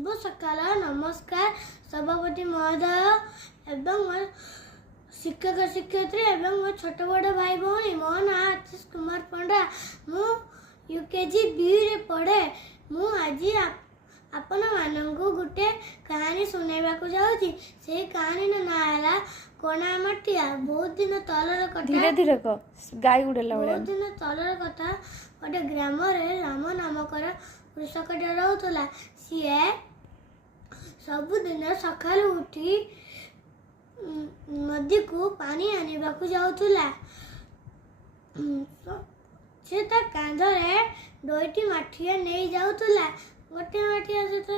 शुभ सकाल नमस्कार सभापति महोदय एवं शिक्षक शिक्षयित्री एवं मो छोट बड़ भाई भौणी मो ना आशीष कुमार पंडा मु यूकेजी बी रे पढ़े मु आज आपण मानंकु गुटे कहानी सुनाइबाकु जाउची से कहानी ना हैला कोना मटिया बहुत दिन तलर कथा धीरे धीरे को गाय उड़ेला बेले बहुत दिन तलर कथा गोटे ग्राम रे राम नामकर कृषकटे रहउतला सीए सबुदिन सकाल उठी नदी को पानी आनिबाकु जाउतला से ता कांधरे दोईटी माठिया नहीं जाउतला गोटे माठिया से तो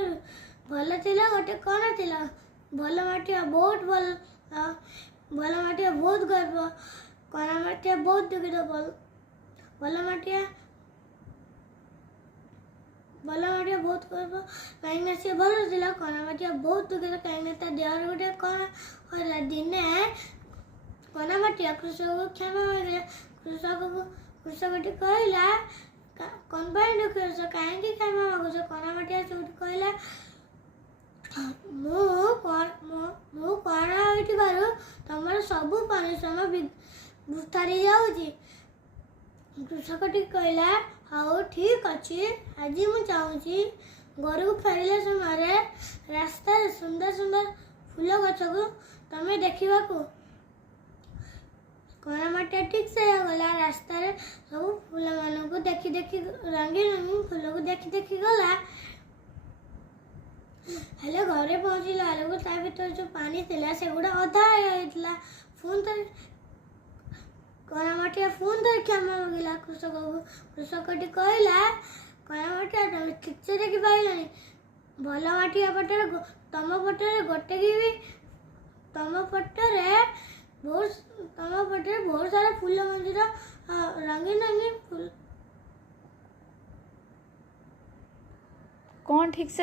भल थिला गोटे कोन थिला भल माठिया बहुत भल माठिया बहुत गर्व कोना माठिया बहुत दुखित भल माठिया बहुत गर्व कहीं से भल थिला कोना माठिया बहुत दुखित कहीं ता देहर गोटे कोन होला दिने कोना माठिया कृषक को क्षमा मांगे कृषकटी कहला कौन पाई दुख कहीं क्षमा मांगुछ कोना माठिया से कहला मु कण होइथिबारु तमर सब परिश्रम वृथारी जाउची कृषकटी कहला हाउ ठीक अछि आज मु चाहूची घर को फेरिले समय रास्ता सुंदर सुंदर फूल गछ को तमे देखिबा को कोना माटिया ठीक से गला रास्ता रे सब फूल मान को देखि देखि रंगीन रंगीन फूल को देखि देखि गला हेले घरे पहुंचला लोग ता भीतर जो पानी थिला से गुडा अधा आइतला फोन तो कोना माटिया फोन तो क्षमा मांगला कृषकटी कहला कोना माटिया तमे ठीक से देखि पाइलानी भल माटिया पटरे तम पटरे गोटे की भी तम पटरे बहुत सारा फूल मंदिर रंगीन रंगीन फूल कौन ठीक से